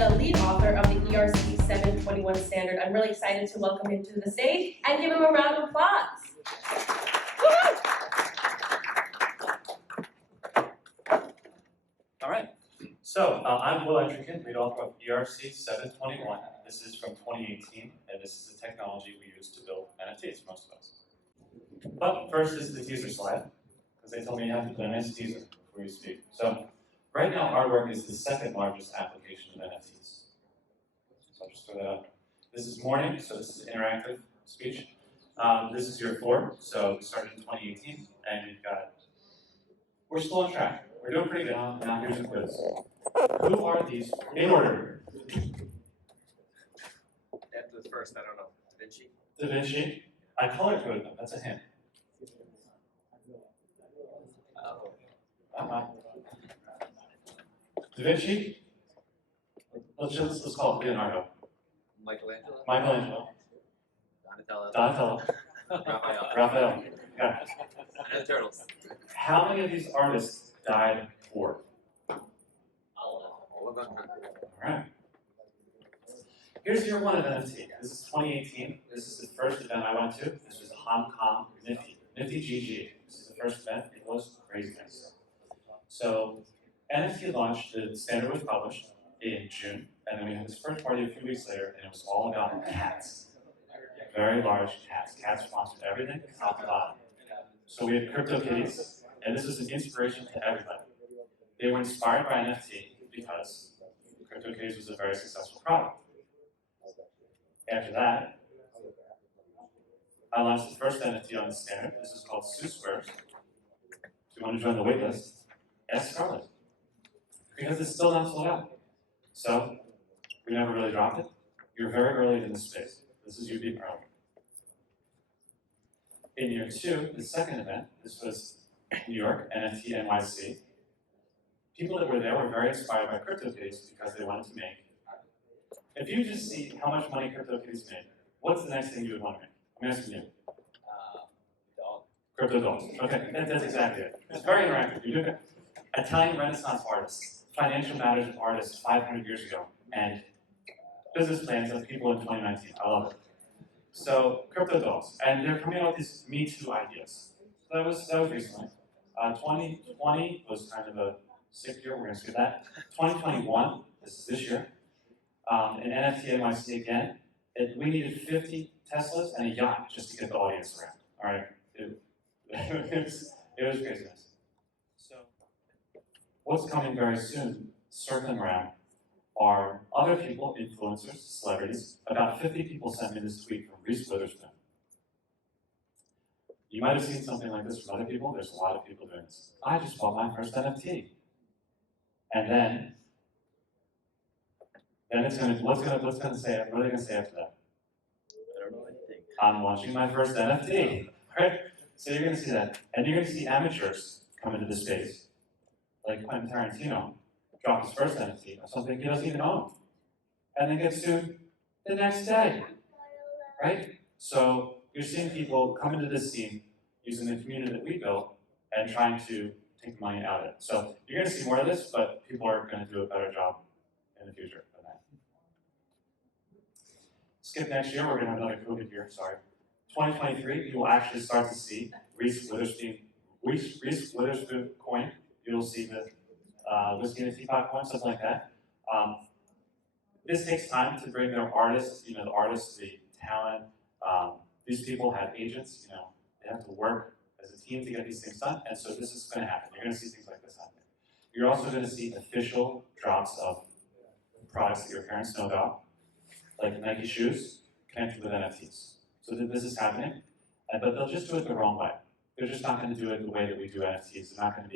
the lead author of the ERC 721 standard. I'm really excited to welcome him to the stage and give him a round of applause. All right. So I'm Entriken, lead author of ERC 721. This is from 2018, and this is the technology we use to build NFTs, most of us. But first is the teaser slide, because they told me you have to put a nice teaser before you speak. So right now, our work is the second largest application of NFTs. So I'll just throw that up. This is morning, so this is interactive speech. This is year 4, so we started in 2018, and you've got, we're still on track. We're doing pretty good. Now here's a quiz. Who are these in order? That was first, I don't know. Da Vinci? Da Vinci. I color coded them. That's a hint. Da Vinci. Let's call it Leonardo. Michelangelo? Michelangelo. Donatello? Donatello. Raphael. Yeah. And the Turtles. How many of these artists died poor? All of them. All right. Here's year 1 of NFT. This is 2018. This is the first event I went to. This was Hong Kong Nifty GG. This is the first event. It was craziness. So NFT launched, the standard was published in June, and then we had this first party a few weeks later, and it was all about cats. Very large cats. Cats sponsored everything, top to bottom. So we had crypto kitties, and this was an inspiration to everybody. They were inspired by NFT because crypto kitties was a very successful product. After that, I launched the first NFT on the standard. This is called Sue Squares. If you want to join the waitlist, ask Scarlett. Because it's still not sold out. So, we never really dropped it. You're very early in the space. This is UB Pro. In year 2, the second event, this was New York, NFT NYC. People that were there were very inspired by CryptoKitties because they wanted to make. If you just see how much money CryptoKitties made, what's the next thing you would want to make? I'm asking you. Dog. Crypto dolls. Okay, that's exactly it. It's very interactive. You look at Italian Renaissance artists, financial matters of artists 500 years ago, and business plans of people in 2019. I love it. So crypto dolls, and they're coming out with these Me Too ideas. So that was recently. 2020 was kind of a sick year. We're gonna skip that. 2021, this is this year. In NFT NYC again, we needed 50 Teslas and a yacht just to get the audience around. All right, it was craziness. So what's coming very soon, circling around, are other people, influencers, celebrities. About 50 people sent me this tweet from Reese Witherspoon. You might have seen something like this from other people. There's a lot of people doing this. I just bought my first NFT. And then it's gonna, what are they gonna say after that? I don't know anything. I'm launching my first NFT, right? So you're gonna see that. And you're gonna see amateurs come into the space, like Quentin Tarantino, drop his first NFT of something he doesn't even own, and then get sued the next day, right? So you're seeing people come into this scene using the community that we built and trying to take money out of it. So you're gonna see more of this, but people are gonna do a better job in the future than that. Skip next year, we're gonna have another COVID year, sorry. 2023, you will actually start to see Reese Witherspoon coin. You'll see the Whisky and a Teapot coin, something like that. This takes time to bring their artists, the artists, the talent. These people have agents, they have to work as a team to get these things done, and so this is going to happen. You're going to see things like this happen. You're also going to see official drops of products that your parents know about, like Nike shoes, connected with NFTs. So this is happening, but they'll just do it the wrong way. They're just not going to do it the way that we do NFTs. They're not going to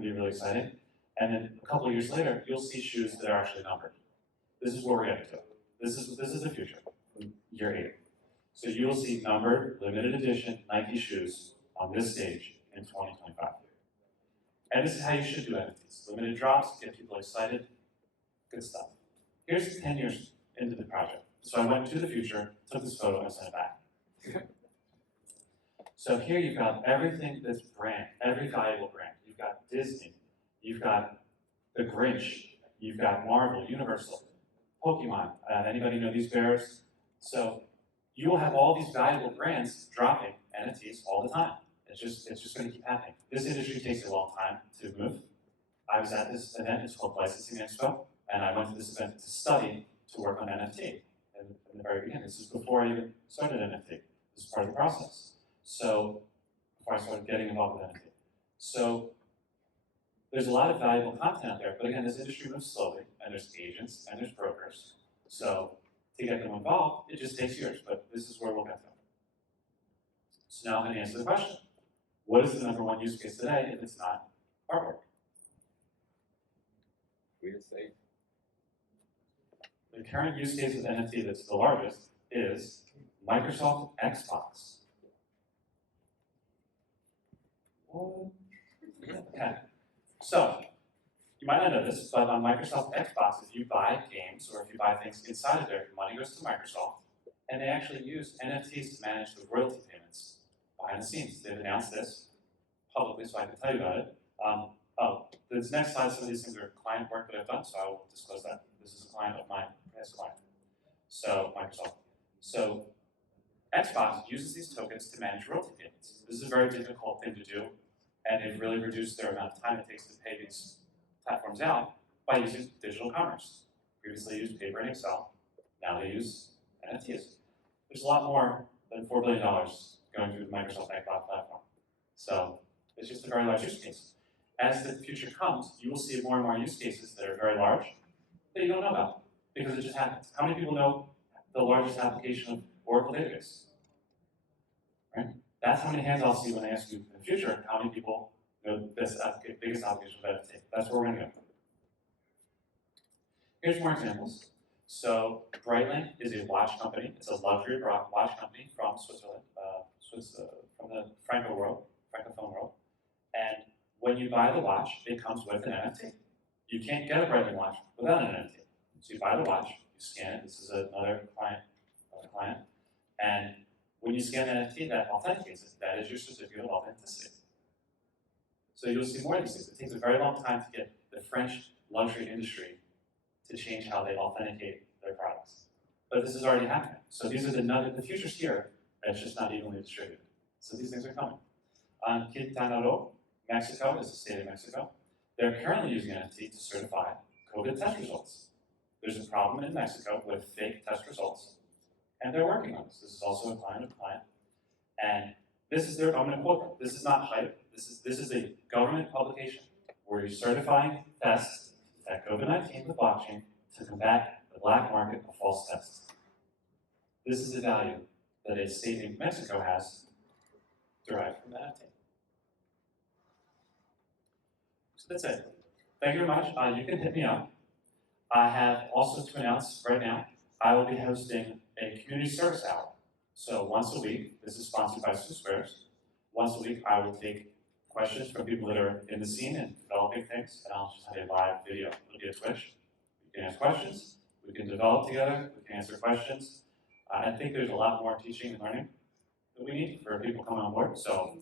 be really exciting. And then a couple of years later, you'll see shoes that are actually numbered. This is where we're headed to. This is the future, year 8. So you'll see numbered, limited edition Nike shoes on this stage in 2025. And this is how you should do NFTs. Limited drops, get people excited, good stuff. Here's 10 years into the project. So I went to the future, took this photo, and sent it back. So here you've got everything that's brand, every valuable brand. You've got Disney, you've got the Grinch, you've got Marvel, Universal. Pokemon. Anybody know these bears? So you will have all these valuable brands dropping NFTs all the time. It's just going to keep happening. This industry takes a long time to move. I was at this event, it's called Licensing Expo, and I went to this event to study to work on NFT. And in the very beginning, this is before I even started NFT. This is part of the process. So before I started getting involved with NFT. So there's a lot of valuable content out there, but again, this industry moves slowly, and there's agents and there's brokers. So to get them involved, it just takes years, but this is where we'll get them. So now I'm going to answer the question. What is the #1 use case today if it's not artwork? Real estate. The current use case of NFT that's the largest is Microsoft Xbox. What? Okay. So, you might not know this, but on Microsoft Xbox, if you buy games or if you buy things inside of there, money goes to Microsoft, and they actually use NFTs to manage the royalty payments behind the scenes. They've announced this publicly, so I can tell you about it. This next slide, some of these things are client work that I've done, so I will disclose that. This is a client of mine, past client. So, Microsoft. So, Xbox uses these tokens to manage royalty payments. This is a very difficult thing to do, and they've really reduced their amount of time it takes to pay these platforms out by using digital commerce. Previously they used paper and Excel, now they use NFTs. There's a lot more than $4 billion going through the Microsoft Xbox platform. So it's just a very large use case. As the future comes, you will see more and more use cases that are very large that you don't know about, because it just happens. How many people know the largest application of Oracle database? Right? That's how many hands I'll see when I ask you in the future, how many people know the biggest application of NFT. That's where we're going to go. Here's more examples. So Breitling is a watch company. It's a luxury watch company from Switzerland, from the Francophone world. And when you buy the watch, it comes with an NFT. You can't get a Breitling watch without an NFT. So you buy the watch, you scan it. This is another client. And when you scan an NFT, that authenticates it. That is your certificate of authenticity. So you'll see more of these things. It takes a very long time to get the French luxury industry to change how they authenticate their products. But this is already happening. So these are the future's here, and it's just not evenly distributed. So these things are coming. Quintana Roo, Mexico is the state of Mexico. They're currently using NFT to certify COVID test results. There's a problem in Mexico with fake test results, and they're working on this. This is also a client of a client. And this is I'm going to quote them. This is not hype. This is a government publication where you're certifying tests that COVID-19 with blockchain to combat the black market of false tests. This is the value that a state in Mexico has derived from that. So that's it. Thank you very much. You can hit me up. I have also to announce right now, I will be hosting a community service hour. So once a week, this is sponsored by Squares. Once a week, I will take questions from people that are in the scene and developing things, and I'll just have a live video. It'll be a Twitch. You can ask questions, we can develop together, we can answer questions. I think there's a lot more teaching and learning that we need for people coming on board, so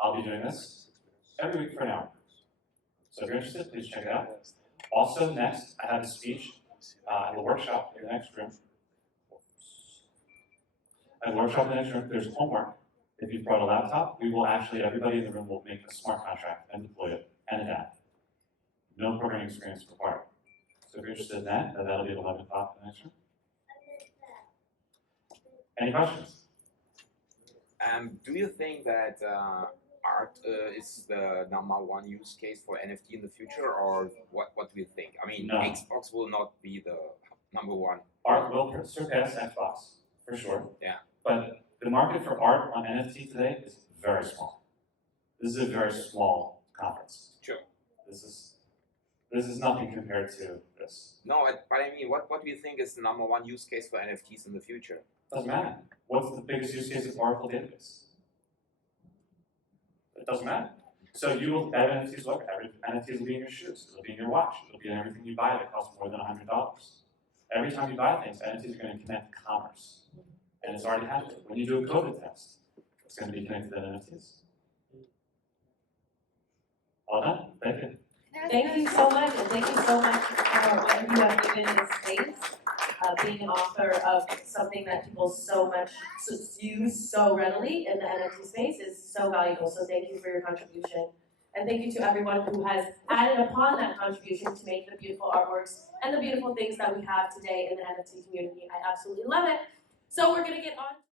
I'll be doing this every week for an hour. So if you're interested, please check it out. Also, next, I have a speech at a workshop in the next room. At a workshop in the next room, there's homework. If you've brought a laptop, we will actually, everybody in the room will make a smart contract and deploy it and adapt. No programming experience required. So if you're interested in that, that'll be at 11 o'clock in the next room. Any questions? Do you think that art is the #1 use case for NFT in the future, or what do you think? I mean, No. Xbox will not be the #1. Art will surpass Xbox, for sure. Yeah. But the market for art on NFT today is very small. This is a very small conference. Sure. This is nothing compared to this. No, but I mean, what do you think is the #1 use case for NFTs in the future? Doesn't matter. What's the biggest use case of Oracle database? It doesn't matter. So you will add NFTs, look, every NFTs will be in your shoes, it'll be in your watch, it'll be in everything you buy that costs more than $100. Every time you buy things, NFTs are going to connect to commerce. And it's already happening. When you do a COVID test, it's going to be connected to NFTs. All done? Thank you. Thank you so much, and thank you so much for what you have given this space. being an author of something that people so much use so readily in the NFT space is so valuable. So thank you for your contribution. And thank you to everyone who has added upon that contribution to make the beautiful artworks and the beautiful things that we have today in the NFT community. I absolutely love it. So we're gonna get on.